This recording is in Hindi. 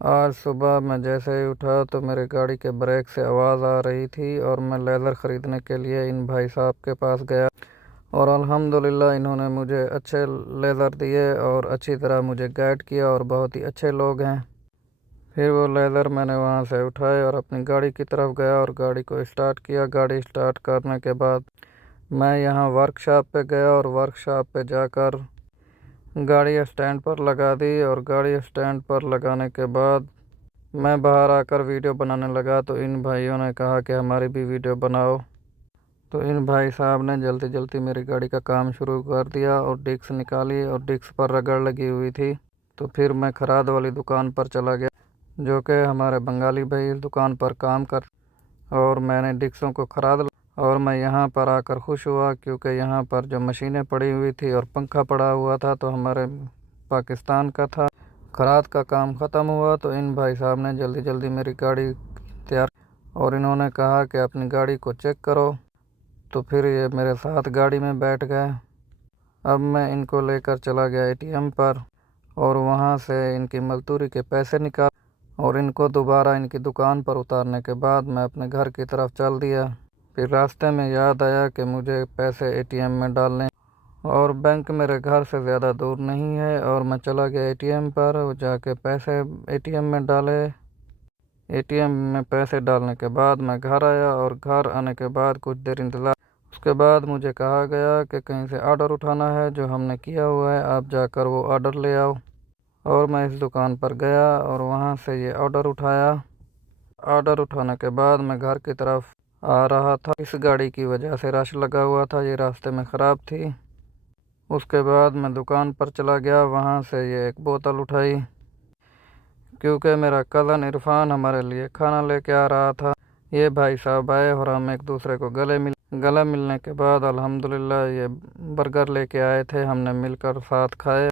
आज सुबह मैं जैसे ही उठा तो मेरी गाड़ी के ब्रेक से आवाज़ आ रही थी और मैं लेदर ख़रीदने के लिए इन भाई साहब के पास गया और अल्हम्दुलिल्लाह इन्होंने मुझे अच्छे लेदर दिए और अच्छी तरह मुझे गाइड किया और बहुत ही अच्छे लोग हैं। फिर वो लेदर मैंने वहाँ से उठाए और अपनी गाड़ी की तरफ गया और गाड़ी को स्टार्ट किया। गाड़ी स्टार्ट करने के बाद मैं यहाँ वर्कशॉप पे गया और वर्कशॉप पे जाकर गाड़ी स्टैंड पर लगा दी और गाड़ी स्टैंड पर लगाने के बाद मैं बाहर आकर वीडियो बनाने लगा तो इन भाइयों ने कहा कि हमारी भी वीडियो बनाओ। तो इन भाई साहब ने जल्दी जल्दी मेरी गाड़ी का काम शुरू कर दिया और डिस्क निकाली और डिस्क पर रगड़ लगी हुई थी। तो फिर मैं खराद वाली दुकान पर चला गया जो कि हमारे बंगाली भाई इस दुकान पर काम कर और मैंने डिस्कों को खराद और मैं यहाँ पर आकर खुश हुआ क्योंकि यहाँ पर जो मशीनें पड़ी हुई थी और पंखा पड़ा हुआ था तो हमारे पाकिस्तान का था। खराद का काम ख़त्म हुआ तो इन भाई साहब ने जल्दी जल्दी मेरी गाड़ी तैयार और इन्होंने कहा कि अपनी गाड़ी को चेक करो। तो फिर ये मेरे साथ गाड़ी में बैठ गए। अब मैं इनको लेकर चला गया एटीएम पर और वहाँ से इनकी मजदूरी के पैसे निकाल और इनको दोबारा इनकी दुकान पर उतारने के बाद मैं अपने घर की तरफ चल दिया। फिर रास्ते में याद आया कि मुझे पैसे एटीएम में डालने और बैंक मेरे घर से ज़्यादा दूर नहीं है और मैं चला गया एटीएम पर जाके पैसे एटीएम में डाले। एटीएम में पैसे डालने के बाद मैं घर आया और घर आने के बाद कुछ देर इंतज़ार उसके बाद मुझे कहा गया कि कहीं से ऑर्डर उठाना है जो हमने किया हुआ है, आप जाकर वो ऑर्डर ले आओ। और मैं इस दुकान पर गया और वहाँ से ये ऑर्डर उठाया। ऑर्डर उठाने के बाद मैं घर की तरफ आ रहा था। इस गाड़ी की वजह से रश लगा हुआ था, ये रास्ते में ख़राब थी। उसके बाद मैं दुकान पर चला गया, वहाँ से ये एक बोतल उठाई क्योंकि मेरा कज़न इरफान हमारे लिए खाना लेके आ रहा था। ये भाई साहब आए और हम एक दूसरे को गले मिलने के बाद अल्हम्दुलिल्लाह ये बर्गर लेके आए थे, हमने मिलकर साथ खाए।